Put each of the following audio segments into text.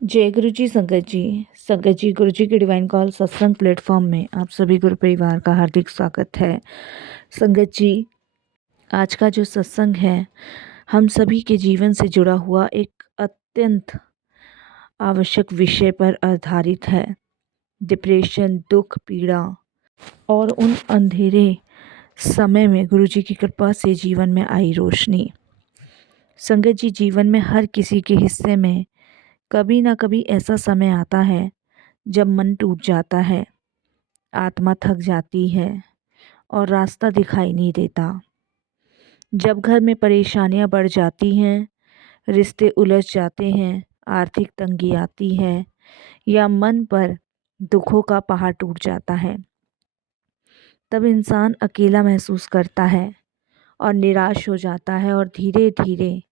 जय गुरु जी संगत जी। संगत जी, गुरु जी के डिवाइन कॉल सत्संग प्लेटफॉर्म में आप सभी गुरु परिवार का हार्दिक स्वागत है। संगत जी, आज का जो सत्संग है हम सभी के जीवन से जुड़ा हुआ एक अत्यंत आवश्यक विषय पर आधारित है। डिप्रेशन, दुख, पीड़ा और उन अंधेरे समय में गुरु जी की कृपा से जीवन में आई रोशनी। संगत जी, जीवन में हर किसी के हिस्से में कभी ना कभी ऐसा समय आता है जब मन टूट जाता है, आत्मा थक जाती है और रास्ता दिखाई नहीं देता। जब घर में परेशानियां बढ़ जाती हैं, रिश्ते उलझ जाते हैं, आर्थिक तंगी आती है या मन पर दुखों का पहाड़ टूट जाता है, तब इंसान अकेला महसूस करता है और निराश हो जाता है और धीरे धीरे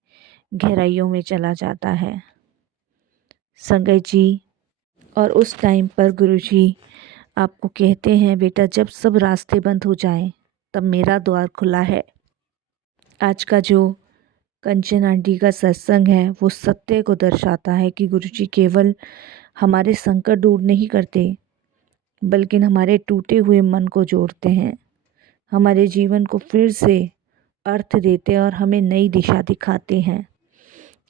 गहराइयों में चला जाता है। संगत जी, और उस टाइम पर गुरुजी आपको कहते हैं, बेटा जब सब रास्ते बंद हो जाएं तब मेरा द्वार खुला है। आज का जो कंचन आंटी का सत्संग है वो सत्य को दर्शाता है कि गुरुजी केवल हमारे संकट दूर नहीं करते, बल्कि हमारे टूटे हुए मन को जोड़ते हैं, हमारे जीवन को फिर से अर्थ देते हैं और हमें नई दिशा दिखाते हैं।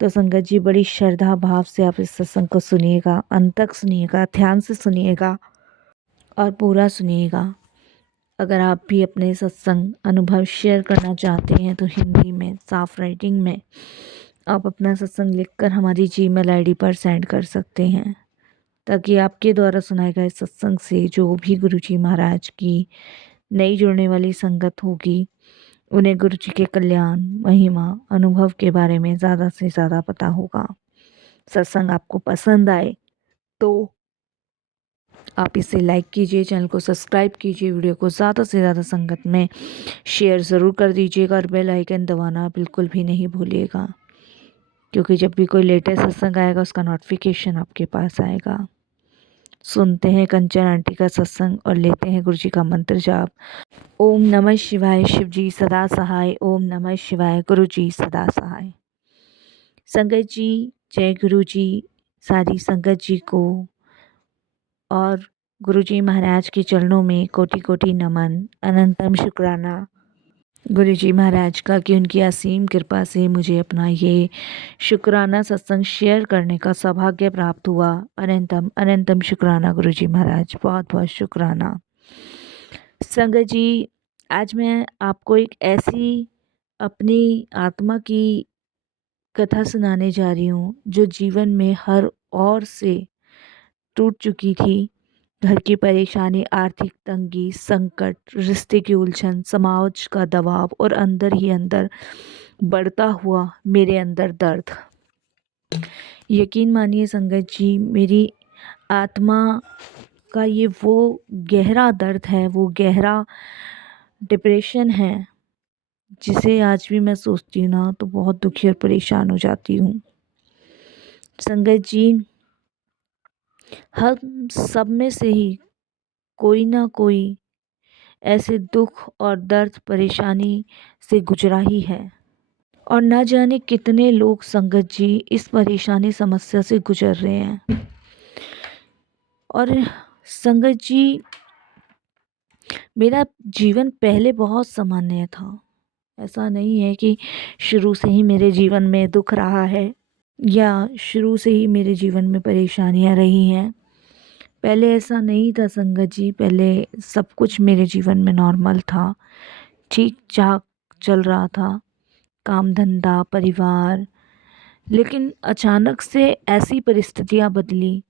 तो संगत जी, बड़ी श्रद्धा भाव से आप इस सत्संग को सुनिएगा, अंत तक सुनिएगा, ध्यान से सुनिएगा और पूरा सुनिएगा। अगर आप भी अपने सत्संग अनुभव शेयर करना चाहते हैं तो हिंदी में साफ राइटिंग में आप अपना सत्संग लिखकर हमारी जीमेल आईडी पर सेंड कर सकते हैं, ताकि आपके द्वारा सुनाए गए सत्संग से जो भी गुरुजी महाराज की नई जुड़ने वाली संगत होगी उन्हें गुरुजी के कल्याण, महिमा, अनुभव के बारे में ज़्यादा से ज़्यादा पता होगा। सत्संग आपको पसंद आए तो आप इसे लाइक कीजिए, चैनल को सब्सक्राइब कीजिए, वीडियो को ज़्यादा से ज़्यादा संगत में शेयर ज़रूर कर दीजिएगा और बेल आइकन दबाना बिल्कुल भी नहीं भूलिएगा, क्योंकि जब भी कोई लेटेस्ट सत्संग आएगा उसका नोटिफिकेशन आपके पास आएगा। सुनते हैं कंचन आंटी का सत्संग और लेते हैं गुरु जी का मंत्र जाप। ओम नमः शिवाय, शिव जी सदा सहाय। ओम नमः शिवाय, गुरु जी सदा सहाय। संगत जी, जय गुरु जी। सारी संगत जी को और गुरुजी महाराज के चरणों में कोटि कोटि नमन, अनंतम शुक्राना गुरुजी महाराज का कि उनकी असीम कृपा से मुझे अपना ये शुक्राना सत्संग शेयर करने का सौभाग्य प्राप्त हुआ। अनंतम अनंतम शुक्राना गुरुजी महाराज, बहुत बहुत शुक्राना। संगत जी, आज मैं आपको एक ऐसी अपनी आत्मा की कथा सुनाने जा रही हूँ जो जीवन में हर ओर से टूट चुकी थी। घर की परेशानी, आर्थिक तंगी, संकट, रिश्ते की उलझन, समाज का दबाव और अंदर ही अंदर बढ़ता हुआ मेरे अंदर दर्द। यकीन मानिए संगत जी, मेरी आत्मा का ये वो गहरा दर्द है, वो गहरा डिप्रेशन है जिसे आज भी मैं सोचती हूँ ना तो बहुत दुखी और परेशान हो जाती हूँ। संगत जी, हम सब में से ही कोई ना कोई ऐसे दुख और दर्द परेशानी से गुजरा ही है, और न जाने कितने लोग संगत जी इस परेशानी समस्या से गुजर रहे हैं। और संगत जी, मेरा जीवन पहले बहुत सामान्य था। ऐसा नहीं है कि शुरू से ही मेरे जीवन में दुख रहा है या शुरू से ही मेरे जीवन में परेशानियां रही हैं। पहले ऐसा नहीं था संगत जी, पहले सब कुछ मेरे जीवन में नॉर्मल था, ठीक ठाक चल रहा था, काम धंधा, परिवार। लेकिन अचानक से ऐसी परिस्थितियां बदली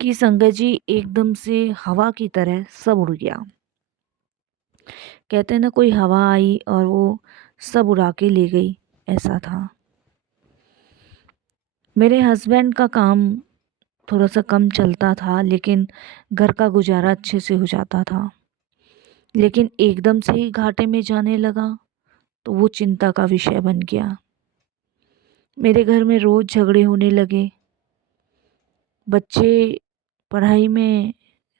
कि संगत जी एकदम से हवा की तरह सब उड़ गया। कहते हैं ना, कोई हवा आई और वो सब उड़ा के ले गई, ऐसा था। मेरे हस्बैंड का काम थोड़ा सा कम चलता था, लेकिन घर का गुजारा अच्छे से हो जाता था। लेकिन एकदम से ही घाटे में जाने लगा तो वो चिंता का विषय बन गया। मेरे घर में रोज़ झगड़े होने लगे। बच्चे पढ़ाई में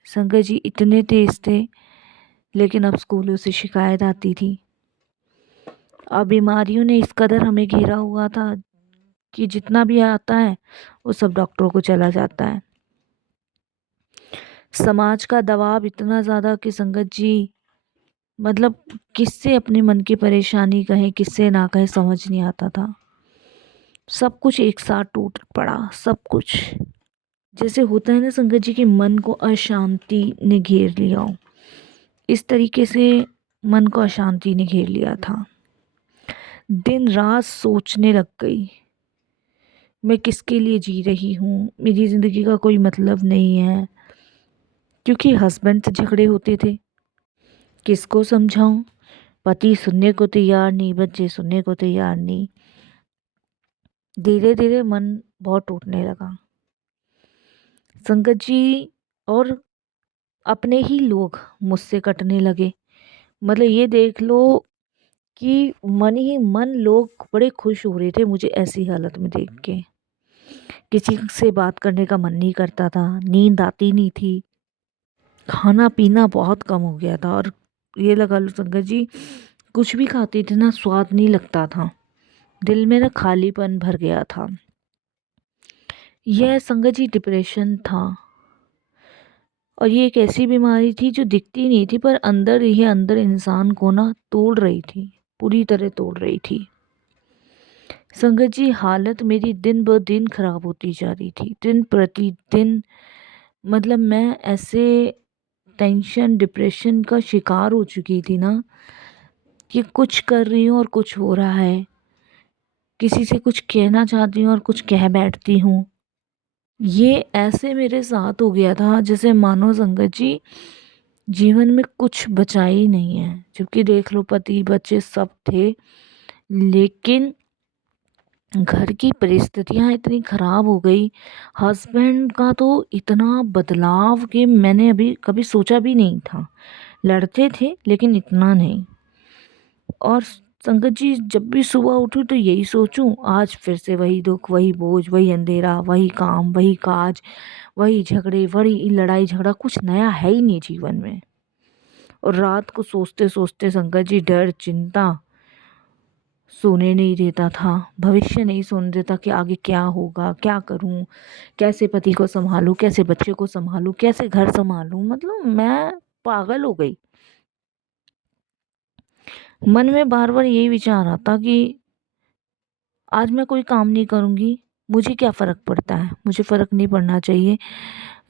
संगत जी इतने तेज थे, लेकिन अब स्कूलों से शिकायत आती थी। अब बीमारियों ने इस कदर हमें घेरा हुआ था, कि जितना भी आता है वो सब डॉक्टरों को चला जाता है। समाज का दबाव इतना ज़्यादा कि संगत जी मतलब किससे अपने मन की परेशानी कहें किससे ना कहें समझ नहीं आता था। सब कुछ एक साथ टूट पड़ा, सब कुछ। जैसे होता है ना संगत जी कि मन को अशांति ने घेर लिया हो, इस तरीके से मन को अशांति ने घेर लिया था। दिन रात सोचने लग गई, मैं किसके लिए जी रही हूँ, मेरी ज़िंदगी का कोई मतलब नहीं है। क्योंकि हस्बैंड से झगड़े होते थे, किसको समझाऊं, पति सुनने को तैयार नहीं, बच्चे सुनने को तैयार नहीं। धीरे धीरे मन बहुत टूटने लगा संगत जी। और अपने ही लोग मुझसे कटने लगे। मतलब ये देख लो कि मन ही मन लोग बड़े खुश हो रहे थे मुझे ऐसी हालत में देख के। किसी से बात करने का मन नहीं करता था, नींद आती नहीं थी, खाना पीना बहुत कम हो गया था। और ये लगा लो संगत जी, कुछ भी खाती थी ना स्वाद नहीं लगता था, दिल में ना खालीपन भर गया था। यह संगत जी डिप्रेशन था। और ये एक ऐसी बीमारी थी जो दिखती नहीं थी पर अंदर ही अंदर इंसान को ना तोड़ रही थी, पूरी तरह तोड़ रही थी। संगत जी हालत मेरी दिन ब दिन खराब होती जा रही थी, दिन प्रतिदिन। मतलब मैं ऐसे टेंशन डिप्रेशन का शिकार हो चुकी थी ना कि कुछ कर रही हूँ और कुछ हो रहा है, किसी से कुछ कहना चाहती हूँ और कुछ कह बैठती हूँ। ये ऐसे मेरे साथ हो गया था जैसे मानो संगत जी जीवन में कुछ बचा ही नहीं है। जबकि देख लो पति बच्चे सब थे, लेकिन घर की परिस्थितियां इतनी खराब हो गई। हस्बैंड का तो इतना बदलाव कि मैंने अभी कभी सोचा भी नहीं था। लड़ते थे लेकिन इतना नहीं। और संगत जी जब भी सुबह उठूं तो यही सोचूं आज फिर से वही दुख, वही बोझ, वही अंधेरा, वही काम, वही काज, वही झगड़े, वही लड़ाई झगड़ा, कुछ नया है ही नहीं जीवन में। और रात को सोचते सोचते संगत जी डर चिंता सोने नहीं देता था, भविष्य नहीं सोने देता कि आगे क्या होगा, क्या करूं, कैसे पति को संभालूं, कैसे बच्चे को संभालूं, कैसे घर संभालूं। मतलब मैं पागल हो गई। मन में बार बार यही विचार आता कि आज मैं कोई काम नहीं करूंगी, मुझे क्या फ़र्क पड़ता है, मुझे फ़र्क नहीं पड़ना चाहिए।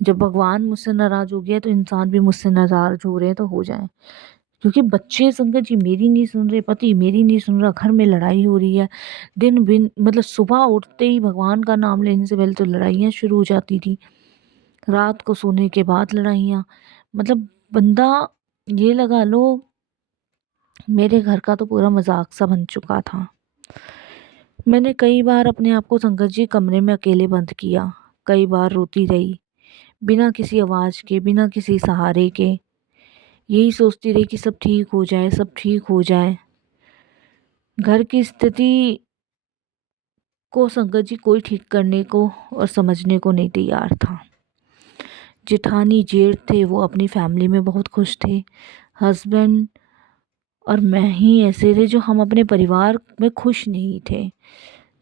जब भगवान मुझसे नाराज़ हो गया तो इंसान भी मुझसे नाराज़ हो रहे हैं तो हो जाए। क्योंकि बच्चे संगत जी मेरी नहीं सुन रहे, पति मेरी नहीं सुन रहा, घर में लड़ाई हो रही है। दिन बिन मतलब सुबह उठते ही भगवान का नाम लेने से पहले तो लड़ाइयाँ शुरू हो जाती थी, रात को सोने के बाद लड़ाइयाँ। मतलब बंदा ये लगा लो मेरे घर का तो पूरा मजाक सा बन चुका था। मैंने कई बार अपने आप को संगत जी कमरे में अकेले बंद किया, कई बार रोती रही बिना किसी आवाज़ के, बिना किसी सहारे के। यही सोचती रही कि सब ठीक हो जाए, सब ठीक हो जाए। घर की स्थिति को संगत जी कोई ठीक करने को और समझने को नहीं तैयार था। जेठानी जेठ थे वो अपनी फैमिली में बहुत खुश थे, हस्बैंड और मैं ही ऐसे थे जो हम अपने परिवार में खुश नहीं थे।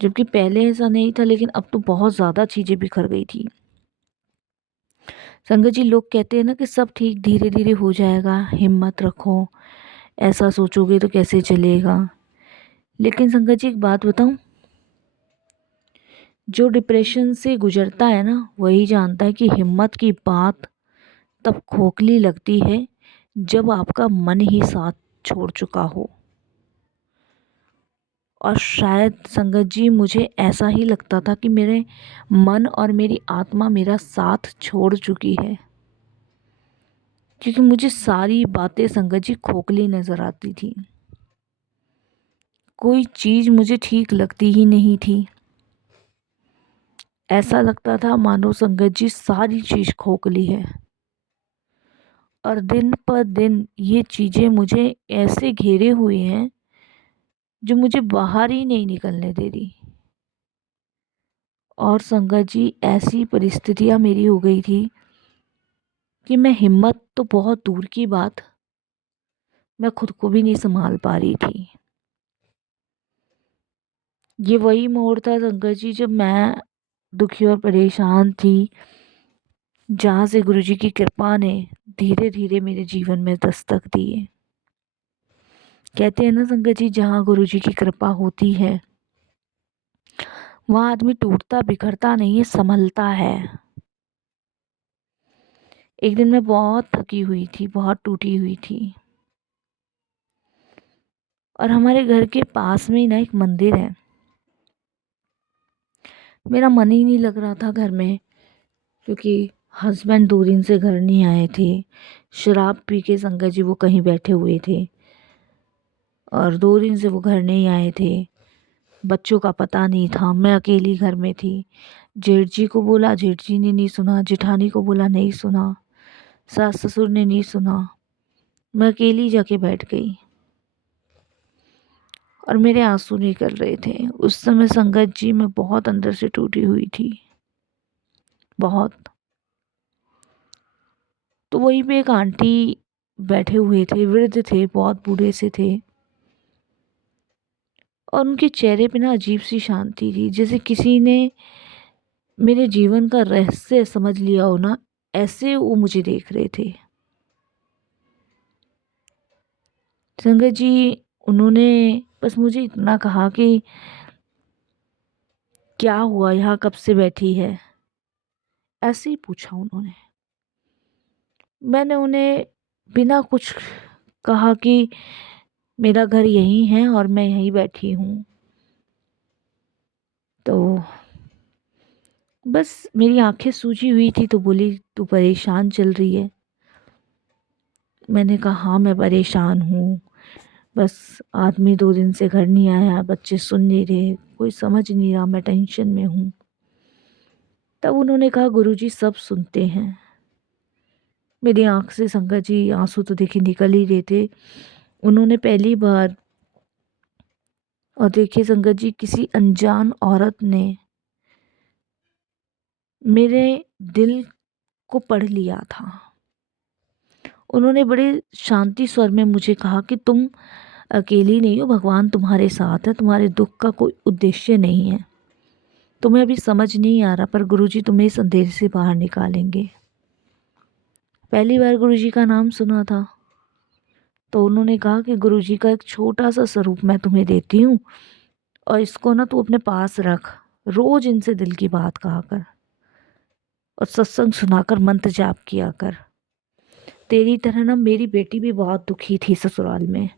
जबकि पहले ऐसा नहीं था, लेकिन अब तो बहुत ज़्यादा चीज़ें बिखर गई थी। संगत जी लोग कहते हैं ना कि सब ठीक धीरे धीरे हो जाएगा, हिम्मत रखो, ऐसा सोचोगे तो कैसे चलेगा। लेकिन संगत जी एक बात बताऊं, जो डिप्रेशन से गुजरता है ना वही जानता है कि हिम्मत की बात तब खोखली लगती है जब आपका मन ही साथ छोड़ चुका हो। और शायद संगत जी मुझे ऐसा ही लगता था कि मेरे मन और मेरी आत्मा मेरा साथ छोड़ चुकी है। क्योंकि मुझे सारी बातें संगत जी खोखली नज़र आती थी, कोई चीज़ मुझे ठीक लगती ही नहीं थी। ऐसा लगता था मानो संगत जी सारी चीज़ खोखली है। और दिन पर दिन ये चीज़ें मुझे ऐसे घेरे हुए हैं जो मुझे बाहर ही नहीं निकलने दे रही। और संगत जी ऐसी परिस्थितियाँ मेरी हो गई थी कि मैं हिम्मत तो बहुत दूर की बात, मैं खुद को भी नहीं संभाल पा रही थी। ये वही मोड़ था संगत जी जब मैं दुखी और परेशान थी, जहाँ से गुरुजी की कृपा ने धीरे धीरे मेरे जीवन में दस्तक दी है। कहते हैं ना संगत जी, जहाँ गुरुजी की कृपा होती है वहाँ आदमी टूटता बिखरता नहीं है, संभलता है। एक दिन मैं बहुत थकी हुई थी, बहुत टूटी हुई थी, और हमारे घर के पास में ही ना एक मंदिर है। मेरा मन ही नहीं लग रहा था घर में, क्योंकि हस्बैंड 2 दिन से घर नहीं आए थे। शराब पी के संगत जी वो कहीं बैठे हुए थे, और 2 दिन से वो घर नहीं आए थे। बच्चों का पता नहीं था, मैं अकेली घर में थी। जेठ जी को बोला, जेठ जी ने नहीं सुना। जेठानी को बोला, नहीं सुना। सास ससुर ने नहीं सुना। मैं अकेली जाके बैठ गई, और मेरे आंसू निकल रहे थे। उस समय संगत जी मैं बहुत अंदर से टूटी हुई थी, बहुत। तो वहीं पे एक आंटी बैठे हुए थे, वृद्ध थे, बहुत बूढ़े से थे, और उनके चेहरे पे ना अजीब सी शांति थी, जैसे किसी ने मेरे जीवन का रहस्य समझ लिया हो ना, ऐसे वो मुझे देख रहे थे। संगत जी उन्होंने बस मुझे इतना कहा कि क्या हुआ, यहाँ कब से बैठी है, ऐसे ही पूछा उन्होंने। मैंने उन्हें बिना कुछ कहा कि मेरा घर यहीं है और मैं यहीं बैठी हूँ। तो बस मेरी आंखें सूजी हुई थी, तो बोली, तू परेशान चल रही है। मैंने कहा, हाँ मैं परेशान हूँ, बस आदमी 2 दिन से घर नहीं आया, बच्चे सुन नहीं रहे, कोई समझ नहीं रहा, मैं टेंशन में हूँ। तब उन्होंने कहा, गुरुजी सब सुनते हैं। मेरी आंख से संगत जी आंसू तो देखिए निकल ही रहे थे। उन्होंने पहली बार, और देखिए संगत जी, किसी अनजान औरत ने मेरे दिल को पढ़ लिया था। उन्होंने बड़े शांति स्वर में मुझे कहा कि तुम अकेली नहीं हो, भगवान तुम्हारे साथ है, तुम्हारे दुख का कोई उद्देश्य नहीं है। तुम्हें अभी समझ नहीं आ रहा, पर गुरुजी तुम्हें इस अंधेरे से बाहर निकालेंगे। पहली बार गुरुजी का नाम सुना था, तो उन्होंने कहा कि गुरुजी का एक छोटा सा स्वरूप मैं तुम्हें देती हूँ, और इसको ना तू अपने पास रख, रोज इनसे दिल की बात कहा कर, और सत्संग सुनाकर मंत्र जाप किया कर। तेरी तरह ना मेरी बेटी भी बहुत दुखी थी ससुराल में,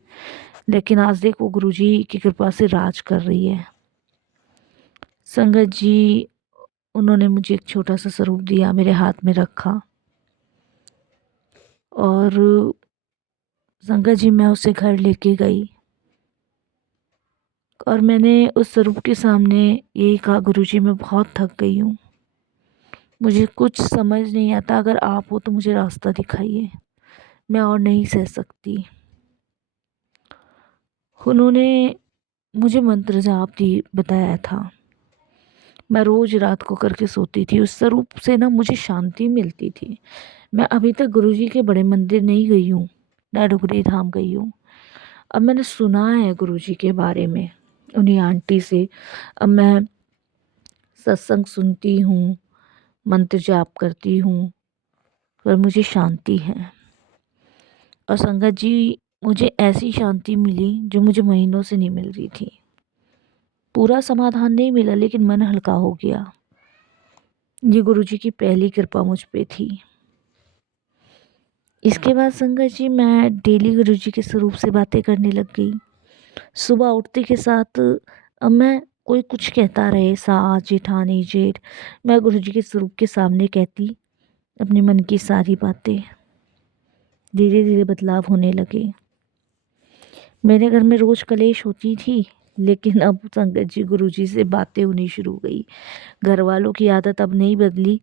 लेकिन आज देख वो गुरुजी की कृपा से राज कर रही है। संगत जी उन्होंने मुझे एक छोटा सा स्वरूप दिया, मेरे हाथ में रखा, और संगत जी मैं उसे घर लेके गई, और मैंने उस स्वरूप के सामने यही कहा, गुरुजी मैं बहुत थक गई हूँ, मुझे कुछ समझ नहीं आता, अगर आप हो तो मुझे रास्ता दिखाइए, मैं और नहीं सह सकती। उन्होंने मुझे मंत्र जाप दी, बताया था। मैं रोज रात को करके सोती थी, उस स्वरूप से ना मुझे शांति मिलती थी। मैं अभी तक गुरुजी के बड़े मंदिर नहीं गई हूँ, ना डुगरी धाम गई हूँ। अब मैंने सुना है गुरुजी के बारे में उन्हीं आंटी से। अब मैं सत्संग सुनती हूँ, मंत्र जाप करती हूँ, पर मुझे शांति है। और संगत जी मुझे ऐसी शांति मिली जो मुझे महीनों से नहीं मिल रही थी। पूरा समाधान नहीं मिला, लेकिन मन हल्का हो गया। ये गुरुजी की पहली कृपा मुझ पे थी। इसके बाद संगत जी मैं डेली गुरुजी के स्वरूप से बातें करने लग गई। सुबह उठते के साथ अब मैं, कोई कुछ कहता रहे, सास जेठानी जेठ, मैं गुरुजी के स्वरूप के सामने कहती अपने मन की सारी बातें। धीरे धीरे बदलाव होने लगे। मेरे घर में रोज कलेश होती थी, लेकिन अब संगत जी गुरुजी से बातें होनी शुरू हो गई। घर वालों की आदत अब नहीं बदली,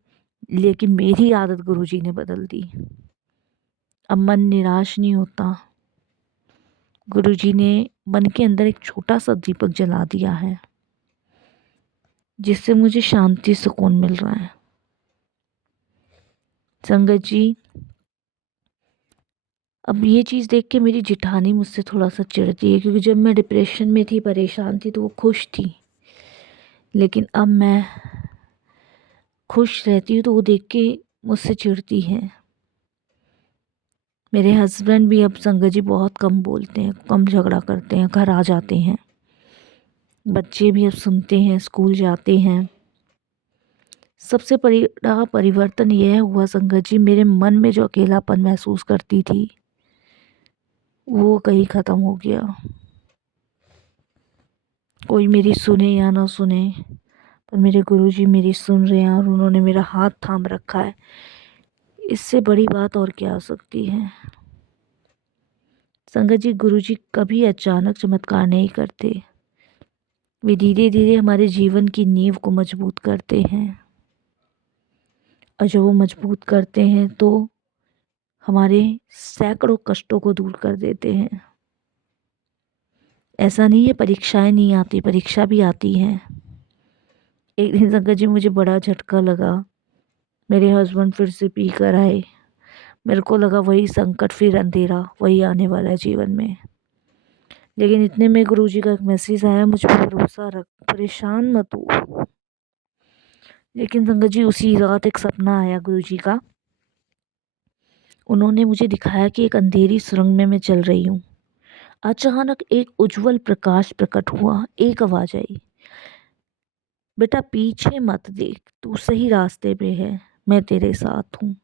लेकिन मेरी आदत गुरुजी ने बदल दी। अब मन निराश नहीं होता। गुरुजी ने मन के अंदर एक छोटा सा दीपक जला दिया है, जिससे मुझे शांति सुकून मिल रहा है। संगत जी अब ये चीज़ देख के मेरी जेठानी मुझसे थोड़ा सा चिढ़ती है, क्योंकि जब मैं डिप्रेशन में थी, परेशान थी, तो वो खुश थी। लेकिन अब मैं खुश रहती हूँ तो वो देख के मुझसे चिढ़ती है। मेरे हस्बैंड भी अब संगत जी बहुत कम बोलते हैं, कम झगड़ा करते हैं, घर आ जाते हैं। बच्चे भी अब सुनते हैं, स्कूल जाते हैं। सबसे बड़ा परिवर्तन यह हुआ संगत जी, मेरे मन में जो अकेलापन महसूस करती थी वो कहीं ख़त्म हो गया। कोई मेरी सुने या ना सुने, पर मेरे गुरुजी मेरी सुन रहे हैं और उन्होंने मेरा हाथ थाम रखा है। इससे बड़ी बात और क्या हो सकती है। संगत जी, गुरुजी कभी अचानक चमत्कार नहीं करते, वे धीरे धीरे हमारे जीवन की नींव को मजबूत करते हैं। और जब वो मजबूत करते हैं तो हमारे सैकड़ों कष्टों को दूर कर देते हैं। ऐसा नहीं है परीक्षाएं नहीं आती, परीक्षा भी आती हैं। एक दिन संगत जी मुझे बड़ा झटका लगा, मेरे हस्बैंड फिर से पी कर आए। मेरे को लगा वही संकट, फिर अंधेरा वही आने वाला है जीवन में। लेकिन इतने में गुरुजी का एक मैसेज आया, मुझ पर भरोसा रख, परेशान मत हो। लेकिन संगत जी उसी रात एक सपना आया गुरुजी का। उन्होंने मुझे दिखाया कि एक अंधेरी सुरंग में मैं चल रही हूँ। अचानक एक उज्जवल प्रकाश प्रकट हुआ। एक आवाज आई, बेटा पीछे मत देख, तू सही रास्ते पे है, मैं तेरे साथ हूँ।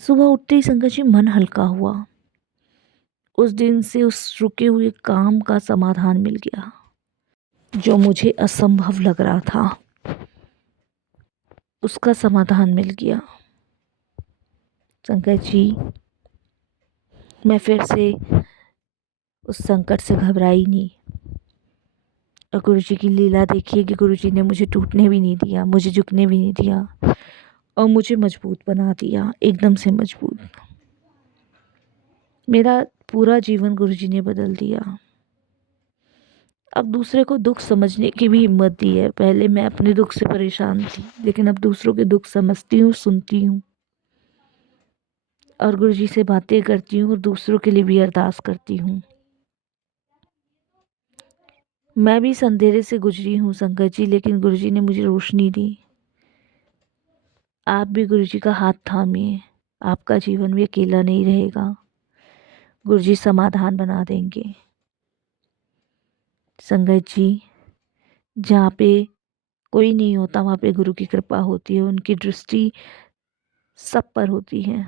सुबह उठते ही संगत जी मन हल्का हुआ। उस दिन से उस रुके हुए काम का समाधान मिल गया। जो मुझे असंभव लग रहा था उसका समाधान मिल गया। संगत जी, मैं फिर से उस संकट से घबराई नहीं। और गुरु जी की लीला देखिए कि गुरु जी ने मुझे टूटने भी नहीं दिया, मुझे झुकने भी नहीं दिया और मुझे मजबूत बना दिया, एकदम से मजबूत। मेरा पूरा जीवन गुरु जी ने बदल दिया। अब दूसरे को दुख समझने की भी हिम्मत दी है। पहले मैं अपने दुख से परेशान थी, लेकिन अब दूसरों के दुख समझती हूँ, सुनती हूँ और गुरु जी से बातें करती हूँ और दूसरों के लिए भी अरदास करती हूँ। मैं भी अंधेरे से गुजरी हूँ संगत जी, लेकिन गुरु जी ने मुझे रोशनी दी। आप भी गुरु जी का हाथ थामिए, आपका जीवन भी अकेला नहीं रहेगा। गुरु जी समाधान बना देंगे। संगत जी, जहाँ पे कोई नहीं होता वहाँ पे गुरु की कृपा होती है, उनकी दृष्टि सब पर होती है।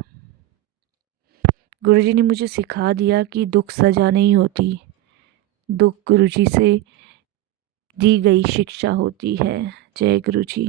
गुरु जी ने मुझे सिखा दिया कि दुख सजा नहीं होती, दुख गुरु जी से दी गई शिक्षा होती है। जय गुरु जी।